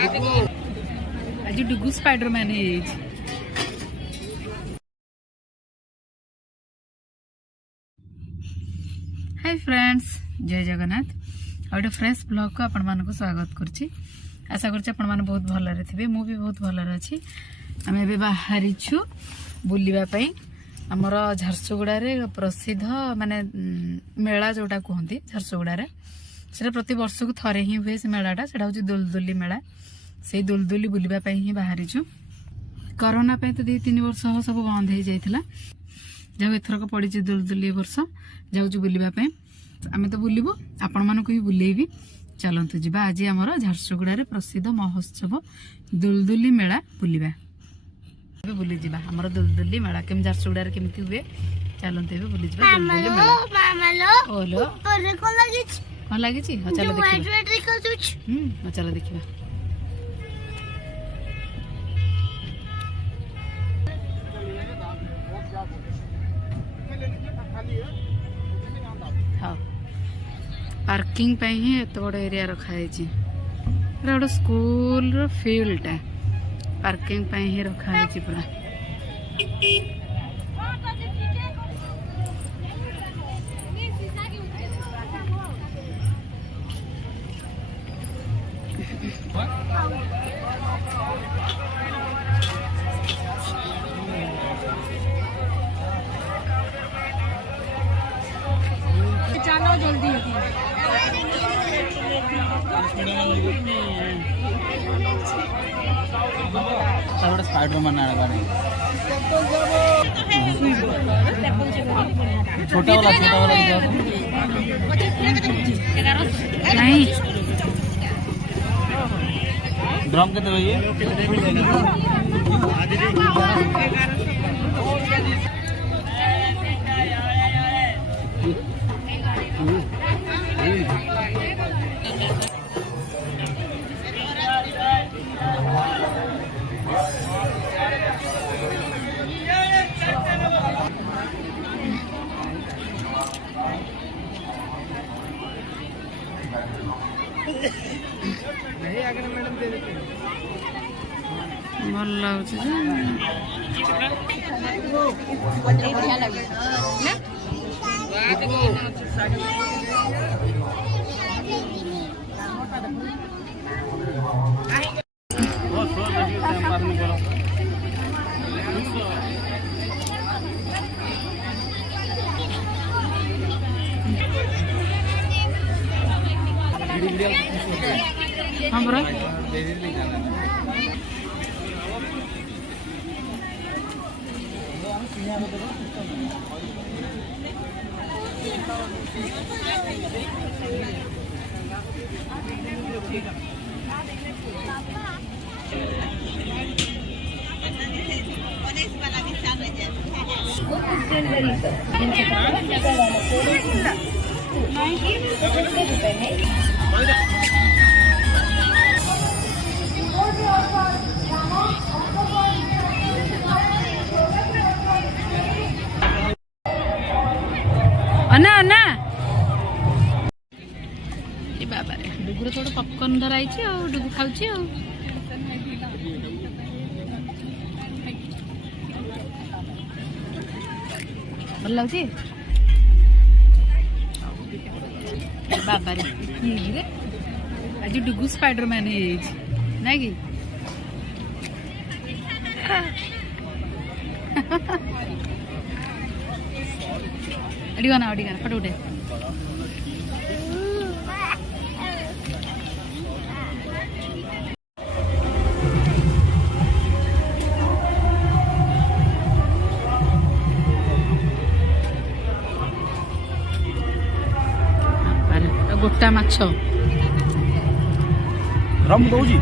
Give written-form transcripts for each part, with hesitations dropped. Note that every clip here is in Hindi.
आज डुगु स्पाइडरमैन है। हाय फ्रेंड्स, जय जगन्नाथ। गोटे फ्रेश ब्लॉग को आपण मानक स्वागत करछि। आशा करछि आपण मान बहुत भलरे थिबे, मु भी बहुत भलरे अछि। आमे बे बाहरी छु बुलिबा पई। हमर झारसुगुड़ा रे प्रसिद्ध माने मेला जोटा कहंती झारसुगुड़ा रे, सेटा प्रति वर्ष को थरे ही हुए। से मेलाटा सेटा होछि दुलदुली मेला। से दुलदुली बुलिबा पई ही बाहरी छु। कोरोना पे तो 2-3 वर्ष सब बंद हो जाइथिला। जाऊ एथरक पड़ी दुलदुली वर्ष जाऊँ बुलवा आम तो बुलबू आपण मानक भी बुलेबी। चलतु जा आज आम झारसुगुड़ा प्रसिद्ध महोत्सव दुलदुली मेला बुलवा। बुली जा आम दुलदुली मेला केम झारसुगुड़ा केमती हुए। चलते बुली जा कौन लगी। चलो देखा। चलो देखा। हाँ, पार्किंग पे ही एत बड़ एरिया रखाई। गोटे स्कूल रो फील्ड पार्किंग पे ही रखाई पूरा। चलो जल्दी स्पाइडरमैन छोटा वाला नहीं ड्रम के तो ये भल लगुच हाँ बरा अन्ना अन्ना ये बाबा रे डुगुर थोड़ा पॉपकॉर्न धराई छी आ डुगु खाउ छी आ भल लागछि। बाबा रे ये रे आज डुगु स्पाइडरमैन है ना कि अड़ी फटो उठे। गोटा माछ रम दौजी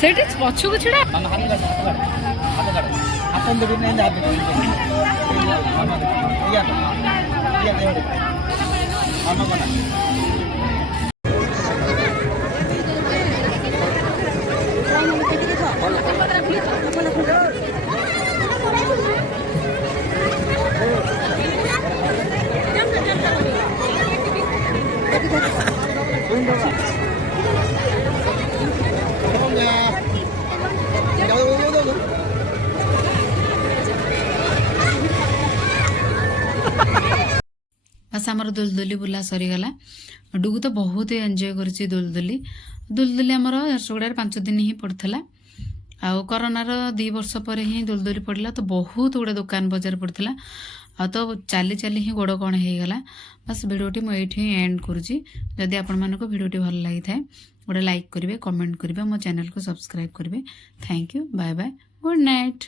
ସେଇଠି ପଛକୁ ଛିଡ଼ା ବାସ୍ ଆମର ଦୋଲଦୋଲି ବୁଲା ସରିଗଲା। ଡୁଗୁ ତ ବହୁତ ଏନ୍ଜୟ କରିଛି ଦୋଲଦୋଲି। ଦୋଲଦୋଲି ଆମର ଝାରସୁଗୁଡ଼ାରେ 5 ଦିନ ହିଁ ପଡ଼ିଥିଲା। ଆଉ କରୋନାର 2 ବର୍ଷ ପରେ ହିଁ ଦୋଲଦୋଲି ପଡ଼ିଲା। ତ ବହୁତ ଗୁଡ଼େ ଦୋକାନ ବଜାର ପଡ଼ିଥିଲା। ଆଉ ତ ଚାଲି ଚାଲି ହିଁ ଗୋଡ଼ କ'ଣ ହେଇଗଲା। ବାସ୍ ଭିଡ଼ିଓଟି ମୁଁ ଏଇଠି ହିଁ ଏଣ୍ଡ କରୁଛି। ଯଦି ଆପଣମାନଙ୍କୁ ଭିଡ଼ିଓଟି ଭଲ ଲାଗିଥାଏ ଗୋଟେ ଲାଇକ୍ କରିବେ, କମେଣ୍ଟ କରିବେ, ମୋ ଚ୍ୟାନେଲକୁ ସବସ୍କ୍ରାଇବ୍ କରିବେ। Thank you, bye bye, good night.